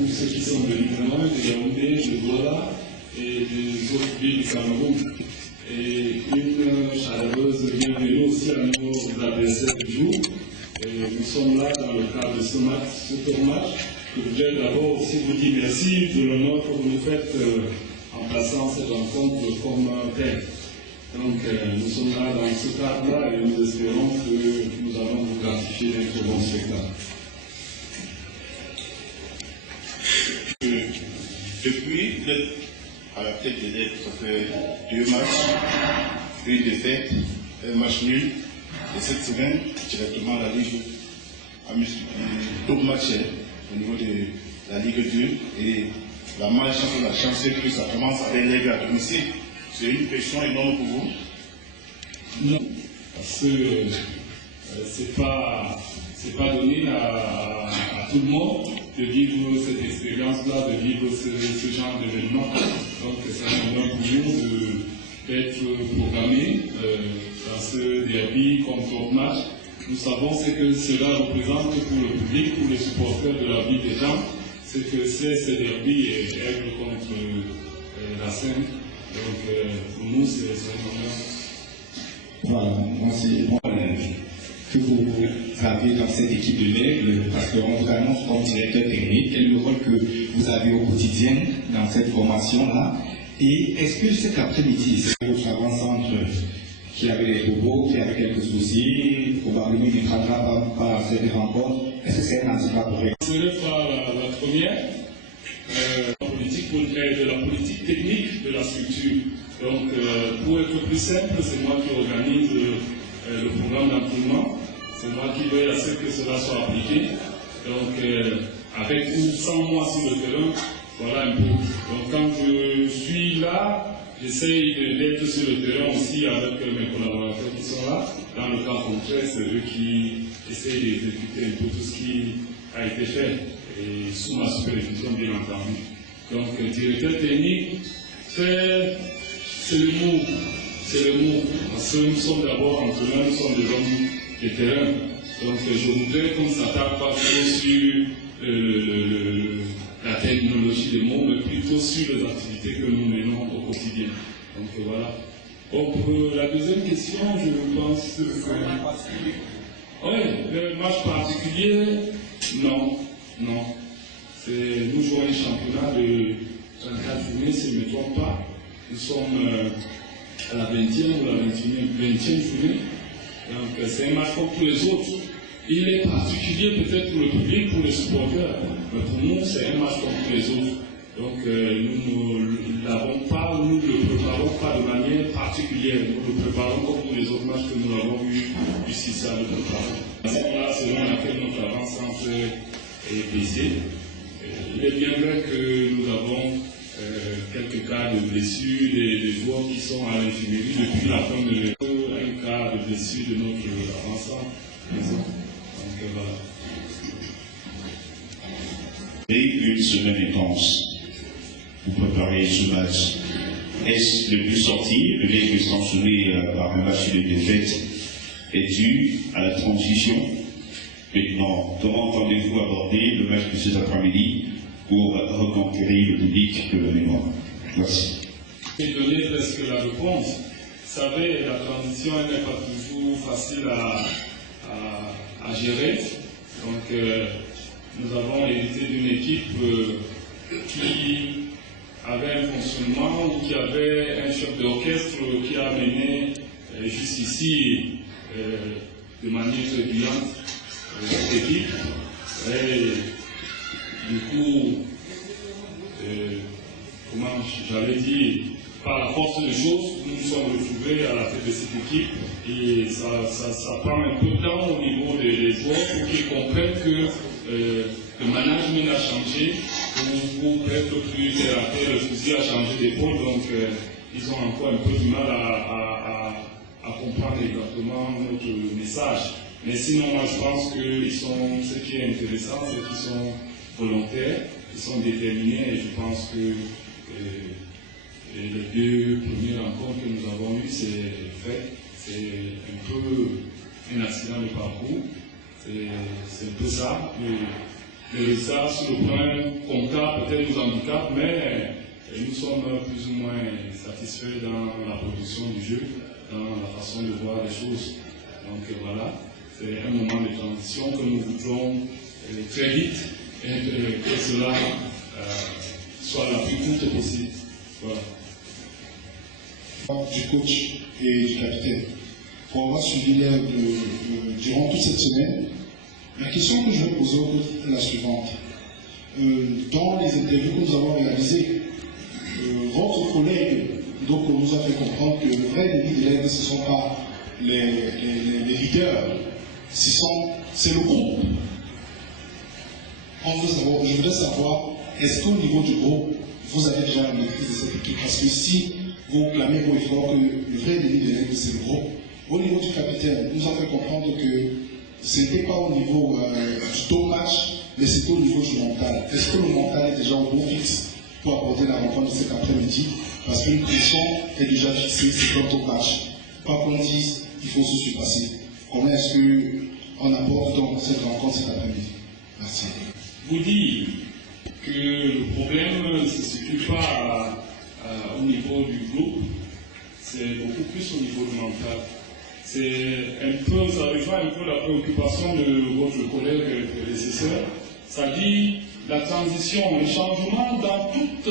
Pour ceux qui sont de Liban, de Yaoundé, de Douala et des autres villes du Cameroun. Et une chaleureuse bienvenue aussi à niveau de l'adversaire du jour. Et nous sommes là dans le cadre de ce match, ce tournage. Je voudrais d'abord aussi vous dire merci de l'honneur que vous nous faites en plaçant cette rencontre comme telle. Donc nous sommes là dans ce cadre-là et nous espérons que nous allons vous gratifier d'un très bon spectacle. Depuis d'être à la tête des lettres, ça fait 2 matchs, une défaite, un match nul. Et cette semaine, directement la Ligue a mis d'autres matchs au niveau de la Ligue 2. Et la malchance ou la chance, c'est que ça commence avec les gars à domicile. C'est une pression énorme pour vous? Non, parce que c'est pas donné à tout le monde de vivre cette expérience-là, de vivre ce genre d'événement. Donc c'est un honneur pour nous d'être programmés dans ce derby comme top match. Nous savons ce que cela représente pour le public, pour les supporters de la vie des gens, ce que c'est ce derby et Aigle contre la Seine. Donc pour nous c'est un honneur. Voilà, moi c'est moi que vous avez dans cette équipe de l'Aigle, parce qu'on vous annonce comme directeur technique, quel est le rôle que vous avez au quotidien dans cette formation-là. Et est-ce que cet après-midi, c'est votre avant-centre qui avait des bobos, qui avait quelques soucis, probablement il ne prendra pas cette rencontre, est-ce que c'est un handicap pour elle? Ce sera la première, de la politique technique de la structure. Donc, pour être plus simple, c'est moi qui organise le programme d'entraînement. C'est moi qui veille à ce que cela soit appliqué. Donc, avec ou sans moi sur le terrain, voilà un peu. Donc, quand je suis là, j'essaye d'être sur le terrain aussi avec mes collaborateurs qui sont là. Dans le cas contraire, c'est eux qui essayent d'exécuter un peu tout ce qui a été fait, et sous ma supervision, bien entendu. Donc, directeur technique, c'est le mot. C'est le mot. Parce que nous sommes d'abord entraîneurs, nous sommes des hommes de terrain. Donc, je voudrais qu'on ne s'attarde pas trop sur la technologie des mots, mais plutôt sur les activités que nous menons au quotidien. Donc, voilà. Donc, la deuxième question, je pense que... Oui, le match particulier, non. Nous jouons un championnat de 34 journées, si je ne me trompe pas. Nous sommes à la 20e ou la 20e journée. Donc c'est un match comme tous les autres. Il est particulier peut-être pour le public, pour les supporters, mais pour nous c'est un match comme tous les autres. Donc nous ne l'avons pas, nous ne le préparons pas de manière particulière. Nous le préparons comme tous les autres matchs que nous avons eu jusqu'ici à le préparer. C'est là selon laquelle notre avant-centre est baissé. Il est bien vrai que nous avons quelques cas de blessures, des joueurs qui sont à l'infirmerie depuis la fin de un cas de blessure de notre avant-centre. Donc voilà. Et une semaine intense pour préparer ce match. Est-ce le but sorti, le fait que sanctionné par un match de défaite, est dû à la transition? Maintenant, comment entendez-vous aborder le match de cet après-midi pour reconquérir le public de la mémoire? Merci. Je vais donner presque la réponse. Vous savez, la transition n'est pas toujours facile à gérer. Donc, nous avons hérité d'une équipe qui avait un fonctionnement ou qui avait un chef d'orchestre qui a mené jusqu'ici de manière très brillante cette équipe. Et du coup, comment j'avais dit, par la force des choses, nous nous sommes retrouvés à la tête de cette équipe et ça prend un peu de temps au niveau des joueurs pour qu'ils comprennent que le management a changé, pour être plus terre à terre, le fusil a changé d'épaule, donc ils ont encore un peu du mal à comprendre exactement notre message. Mais sinon, moi je pense que ce qui est intéressant, c'est qu'ils sont volontaires, ils sont déterminés et je pense que les 2 premières rencontres que nous avons eues, c'est un peu un accident de parcours. C'est un peu ça. Le résultat sur le plan comptable peut-être nous handicape, mais nous sommes plus ou moins satisfaits dans la production du jeu, dans la façon de voir les choses. Donc voilà, c'est un moment de transition que nous voudrons très vite et que cela soit la plus courte possible. Voilà. Du coach et du capitaine. Pour avoir suivi l'œuvre durant toute cette semaine, la question que je vais poser au coach est la suivante. Dans les interviews que nous avons réalisées, votre collègue donc, nous a fait comprendre que le vrai défi de l'aigle, ce ne sont pas les leaders, c'est le groupe. Je voudrais savoir, est-ce qu'au niveau du groupe, vous avez déjà la maîtrise de cette équipe? Parce que si vous clamez au effort que le vrai défi de l'aigle, c'est le groupe, au niveau du capitaine, nous a fait comprendre que ce n'était pas au niveau du top match, mais c'était au niveau du mental. Est-ce que le mental est déjà au beau fixe pour aborder la rencontre de cet après-midi? Parce qu'une pression est déjà fixée, c'est comme top match. Pas qu'on dise il faut se surpasser. Comment est-ce qu'on aborde donc cette rencontre cet après-midi? Merci. Vous dites que le problème ne se situe pas au niveau du groupe, c'est beaucoup plus au niveau du mental. C'est un peu, ça rejoint un peu la préoccupation de votre collègue prédécesseur, c'est-à-dire la transition, le changement dans toute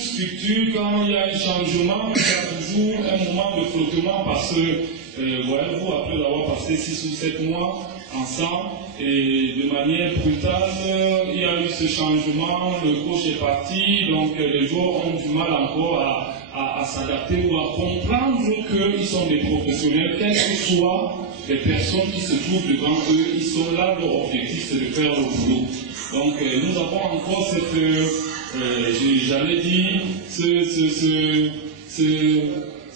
structure. Quand il y a un changement, il y a toujours un moment de flottement parce que, voyez-vous, après avoir passé 6 ou 7 mois ensemble, et de manière brutale, il y a eu ce changement, le coach est parti, donc les joueurs ont du mal encore à s'adapter ou à comprendre qu'ils sont des professionnels, quelles que soient les personnes qui se trouvent devant eux, ils sont là, leur objectif c'est de faire le boulot. Donc nous avons encore cette, j'allais dire,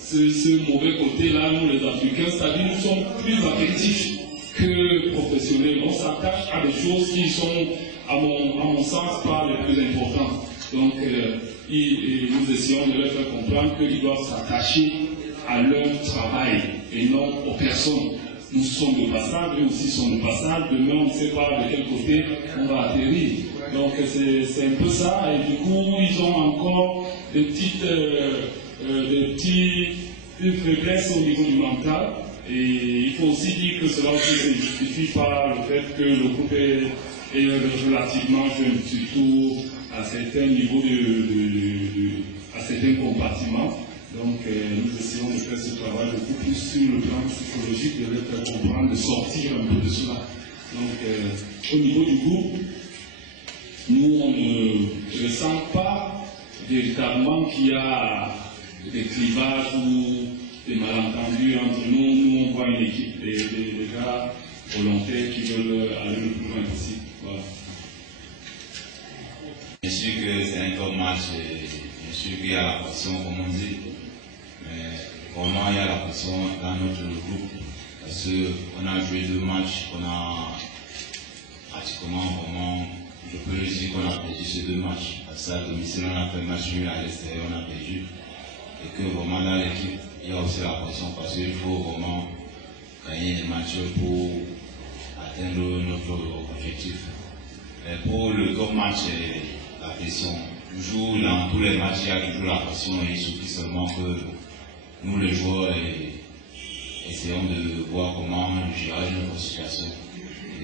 ce mauvais côté-là, nous les Africains, c'est-à-dire nous sommes plus affectifs que professionnels. On s'attache à des choses qui sont, à mon sens, pas les plus importantes. Donc, nous essayons de leur faire comprendre qu'ils doivent s'attacher à leur travail et non aux personnes. Nous sommes de passage, eux aussi sont de passage. Demain, on ne sait pas de quel côté on va atterrir. Donc, c'est un peu ça. Et du coup, ils ont encore des petites faiblesses au niveau du mental. Et il faut aussi dire que cela aussi ne justifie pas le fait que le groupe est relativement jeune, surtout à certains niveaux à certains compartiments. Donc nous essayons de faire ce travail beaucoup plus sur le plan psychologique, de les faire comprendre, de sortir un peu de cela. Donc au niveau du groupe, nous on ne ressent pas véritablement qu'il y a des clivages ou des malentendus entre nous. Nous on voit une équipe, des gars volontaires qui veulent aller le plus loin possible. Voilà. Bien sûr que c'est un top match, bien sûr qu'il y a la pression, comme on dit, mais vraiment il y a la pression dans notre groupe, parce qu'on a joué 2 matchs, on a pratiquement, vraiment, je peux le dire qu'on a perdu ces 2 matchs, parce qu'à domicile on a fait match nul, à l'extérieur on a perdu, et que vraiment dans l'équipe, il y a aussi la pression, parce qu'il faut vraiment gagner les matchs pour atteindre notre objectif. Et pour le top match, la pression. Toujours dans tous les matchs, il y a toujours la pression et il suffit seulement que nous les joueurs essayons de voir comment gérer notre situation.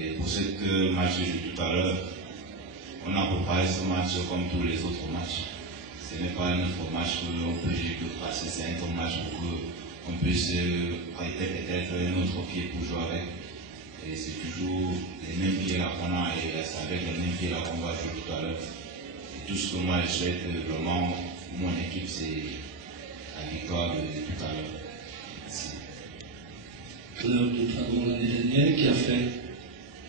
Et pour ce match de tout à l'heure, on a préparé ce match comme tous les autres matchs. Ce n'est pas un autre match qu'on peut passer, c'est un autre match pour qu'on puisse prêter peut-être un autre pied pour jouer avec. Et c'est toujours les mêmes pieds là qu'on a et c'est avec les mêmes pieds là qu'on va jouer tout à l'heure. Tout ce que moi je souhaite vraiment pour mon équipe, c'est la victoire de tout à l'heure. Merci. L'heure de Dragon l'année dernière qui a fait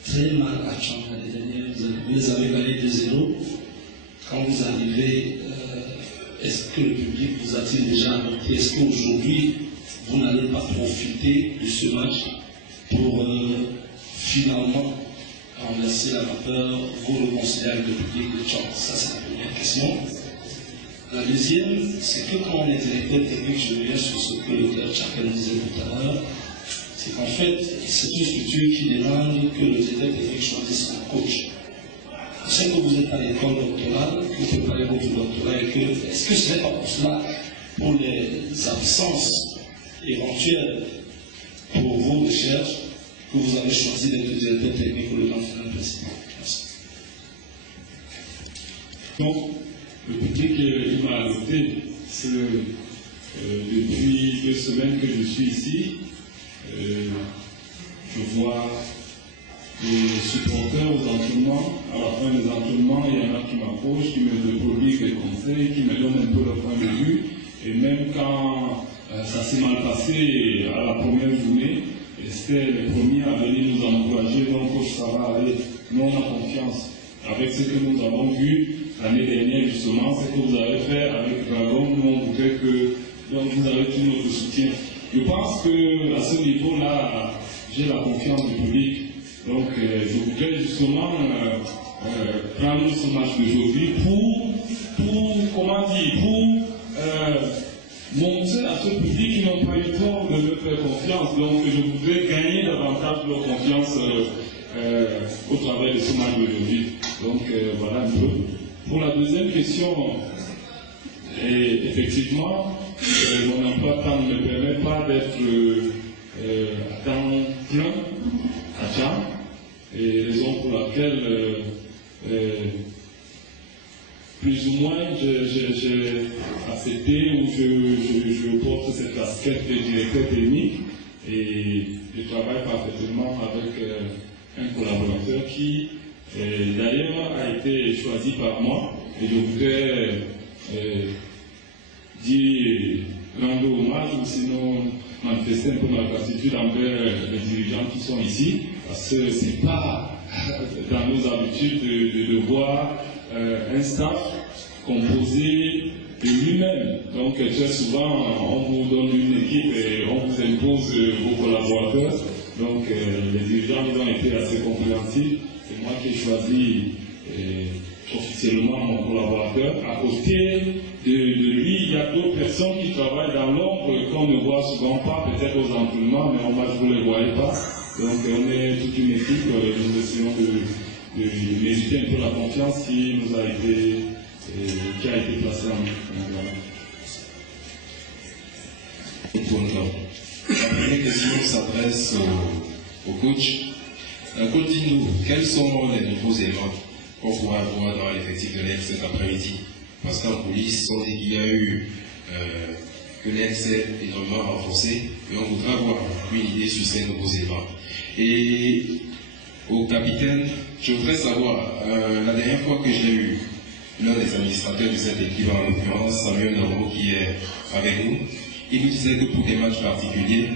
très mal à Tchang l'année dernière. Vous les avez gagnés 2-0. Quand vous arrivez, est-ce que le public vous a-t-il déjà noté? Est-ce qu'aujourd'hui vous n'allez pas profiter de ce match pour finalement renverser la vapeur? Vous le considérez le public de Tchang? Ça, c'est la première question. La deuxième, c'est que quand on est directeur technique, je reviens sur ce que le directeur Chapelle disait tout à l'heure, c'est qu'en fait, c'est une structure qui demande que le directeur technique choisisse un coach. je sais que vous êtes à l'école doctorale, vous préparez votre doctorat, et que est-ce que ce n'est pas pour cela, pour les absences éventuelles pour vos recherches, que vous avez choisi d'être directeur technique pour le national président? Merci. Donc, le public il m'a adopté, c'est depuis 2 semaines que je suis ici. Je vois les supporters aux entraînements. À la fin des entraînements, il y en a qui m'approchent, qui me produisent des conseils, qui me donnent un peu leur point de vue. Et même quand ça s'est mal passé à la première journée, c'était les premiers à venir nous encourager. Donc, ça va aller. Nous, on a confiance. Avec ce que nous avons vu l'année dernière, justement, ce que vous avez fait avec Dragon, nous, on voudrait que donc, vous avez tout notre soutien. Je pense qu'à ce niveau-là, j'ai la confiance du public. Donc, je voudrais justement prendre ce match d'aujourd'hui pour montrer à ce public qui n'ont pas eu tort de me faire confiance. Donc, je voudrais gagner davantage leur confiance au travers de ce match d'aujourd'hui. Donc, voilà un peu. Pour la deuxième question, effectivement, mon emploi temps ne me permet pas d'être à temps plein à Tchad, et raison pour laquelle plus ou moins j'ai accepté ou je porte cette casquette de directeur technique et je travaille parfaitement avec un collaborateur qui d'ailleurs a été choisi par moi, et je voudrais rendre hommage ou sinon manifester un peu ma gratitude envers les dirigeants qui sont ici, parce que ce n'est pas dans nos habitudes de voir un staff composé de lui-même. Donc très souvent on vous donne une équipe et on vous impose vos collaborateurs. Donc les dirigeants ils ont été assez compréhensifs. C'est moi qui ai choisi officiellement mon collaborateur. À côté de lui, il y a d'autres personnes qui travaillent dans l'ombre qu'on ne voit souvent pas, peut-être aux entraînements, mais en match vous ne les voyez pas. Donc on est toute une équipe, nous essayons de mériter un peu la confiance qui nous a été, qui a été placée en nous. La première question s'adresse au coach. Coach, dis-nous, quels sont les nouveaux éléments qu'on pourra avoir dans l'effectif de l'Aix cet après-midi? Parce qu'en coulisses, on dit qu'il y a eu que l'Aix est énormément renforcé, et on voudra avoir une idée sur ces nouveaux éléments. Et au capitaine, je voudrais savoir, la dernière fois que j'ai eu l'un des administrateurs de cette équipe, en l'occurrence Samuel Noro, qui est avec nous, il nous disait que pour des matchs particuliers,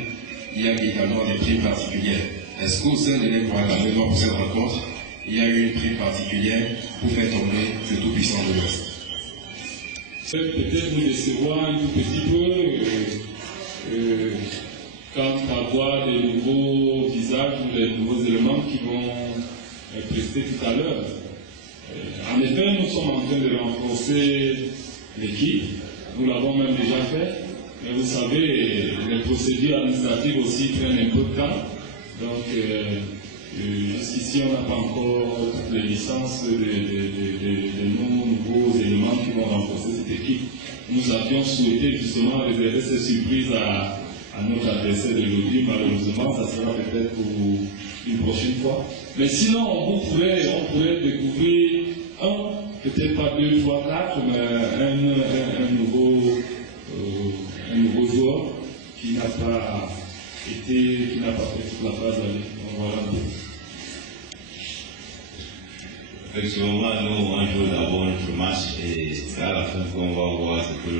il y a également des primes particulières. Est-ce qu'au sein de l'Aix, pour cette rencontre, il y a eu une prime particulière pour faire tomber le tout-puissant de l'Ouest? Peut-être nous décevoir un tout petit peu quant à voir des nouveaux visages ou des nouveaux éléments qui vont prester tout à l'heure. En effet, nous sommes en train de renforcer l'équipe. Nous l'avons même déjà fait. Mais vous savez, les procédures administratives aussi prennent un peu de temps. Donc, jusqu'ici, on n'a pas encore toutes les licences de nouveaux éléments qui vont renforcer cette équipe. Nous avions souhaité justement réserver ces surprises à notre adversaire d'aujourd'hui. Malheureusement, ça sera peut-être pour une prochaine fois. Mais sinon, on pourrait découvrir peut-être pas 2, 3, 4, mais un nouveau joueur qui n'a pas fait toute la phase aller. Donc voilà un peu. Effectivement, nous, on joue d'abord notre match et c'est à la fin qu'on va voir ce que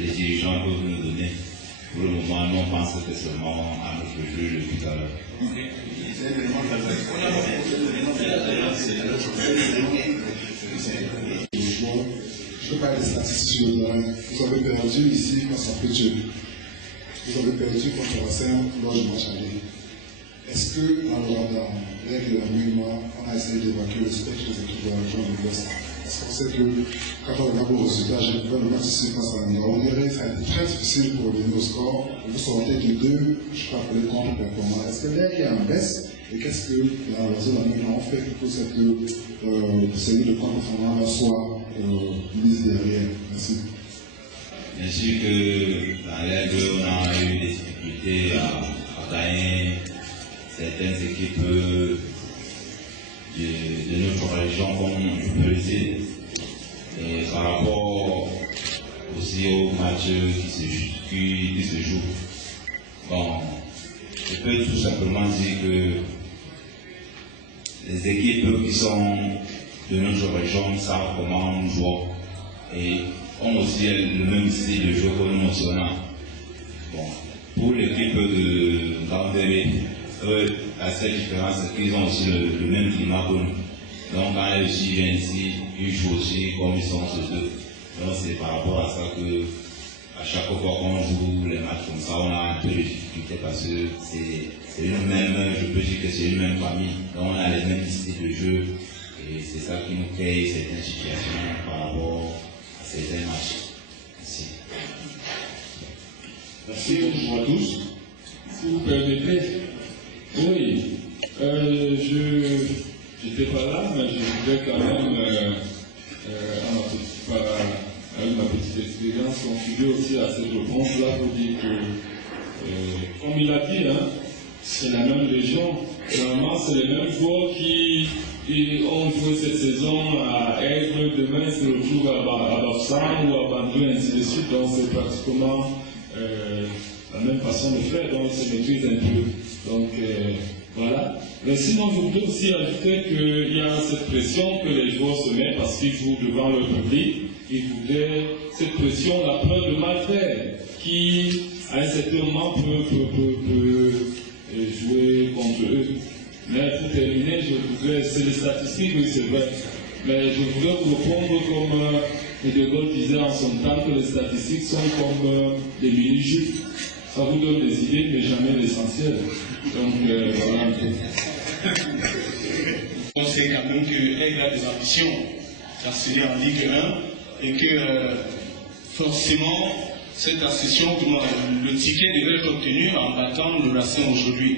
les dirigeants peuvent nous donner. Pour le moment, nous, on pense que c'est seulement à notre jeu tout à l'heure. Je ne peux pas aller statistiques sur le terrain. Vous avez perdu ici face à Pétieux. Vous avez perdu contre Wassem lors du match aller. Est-ce que dans l'air de la nuit, on a essayé d'évacuer le spectre des équipes de la région de l'Ouest? Parce qu'on sait que quand on regarde vos résultats, j'ai vu le match ici face à Nîmes. Ça a été très difficile pour revenir au score. Vous sortez de 2, je ne sais pas, les contre-performants. Est-ce que l'air est en baisse? Et qu'est-ce que la zone aménagement fait pour que cette cellule de confinement soit mise derrière? Merci. Bien sûr que dans l'aide, on a eu des difficultés à gagner certaines équipes de notre région, comme je peux le dire. Et par rapport aussi au match qui se joue. Bon, je peux tout simplement dire que les équipes qui sont de notre région savent comment nous jouons et ont aussi le même style de jeu que nous mentionnons. Bon, pour l'équipe de Gambéré, à cette différence, qu'ils ont aussi le même climat que nous. Donc quand les filles viennent ici, ils jouent aussi comme ils sont ceux eux. Donc c'est par rapport à ça que à chaque fois qu'on joue les matchs comme ça, on a un peu de difficulté parce que c'est une même, je peux dire que c'est une même famille. Donc on a les mêmes styles de jeu et c'est ça qui nous crée certaines situations par rapport à certains matchs. Merci. Merci, bonjour à tous. Si vous permettez, oui, je n'étais pas là, mais je voudrais quand même, avec ma petite expérience, contribuer aussi à cette réponse-là pour dire que, comme il a dit, hein, c'est la même région. Normalement, c'est les mêmes joueurs qui ont joué cette saison à Aigle, demain ils se retrouvent à Bafsan ou à Bandou, et ainsi de suite. Donc, c'est pratiquement la même façon de faire, donc ils se maîtrisent un peu. Donc, voilà. Mais sinon, je voudrais aussi ajouter qu'il y a cette pression que les joueurs se mettent parce qu'ils jouent devant le public. Ils voudraient cette pression, la peur de mal faire, qui, à un certain moment, peut jouer contre eux. Mais pour terminer, c'est les statistiques, oui, c'est vrai. Mais je voudrais vous répondre comme De Gaulle disait en son temps que les statistiques sont comme des mini-jeux. Ça vous donne des idées, mais jamais l'essentiel. Donc, voilà un peu. On sait quand même qu'Aigle a des ambitions d'accéder en Ligue 1 et que forcément, cette accession, le ticket devait être obtenu en battant le Racing aujourd'hui.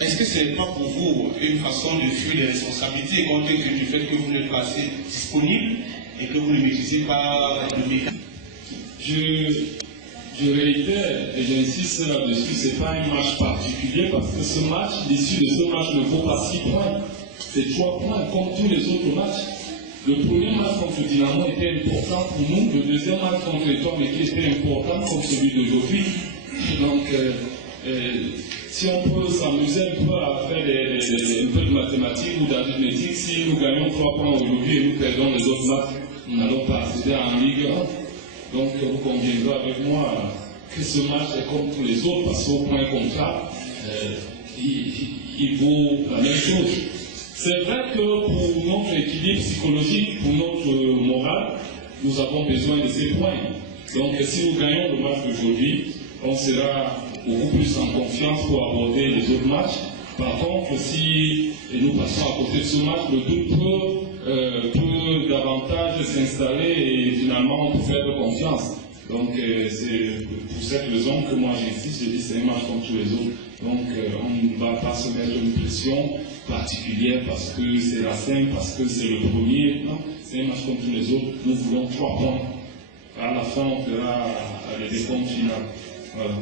Est-ce que ce n'est pas pour vous une façon de fuir les responsabilités compte tenu du fait que vous n'êtes pas assez disponible et que vous ne maîtrisez pas le mécanisme? Je réitère et j'insiste là-dessus, ce n'est pas un match particulier parce que ce match, l'issue de ce match ne vaut pas 6 points. C'est 3 points comme tous les autres matchs. Le premier match contre Dynamo était important pour nous, le deuxième match contre Étoile qui était important comme celui d'aujourd'hui. Donc, si on peut s'amuser un peu à faire un peu de mathématiques ou d'arithmétique, si nous gagnons 3 points aujourd'hui et nous perdons les autres matchs, nous n'allons pas accéder en Ligue 1. Donc vous conviendrez avec moi que ce match est comme tous les autres parce qu'au point contrat, il vaut la même chose. C'est vrai que pour notre équilibre psychologique, pour notre morale, nous avons besoin de ces points. Donc si nous gagnons le match d'aujourd'hui, on sera beaucoup plus en confiance pour aborder les autres matchs. Par contre, si nous passons à côté de ce match, le doute peut davantage s'installer et finalement on peut faire de confiance. Donc c'est pour cette raison que moi j'insiste, je dis c'est un match comme tous les autres. Donc on ne va pas se mettre une pression particulière parce que c'est la scène, parce que c'est le premier. Non, c'est un match comme tous les autres. Nous voulons 3 points. À la fin, on fera les décomptes finales. Voilà.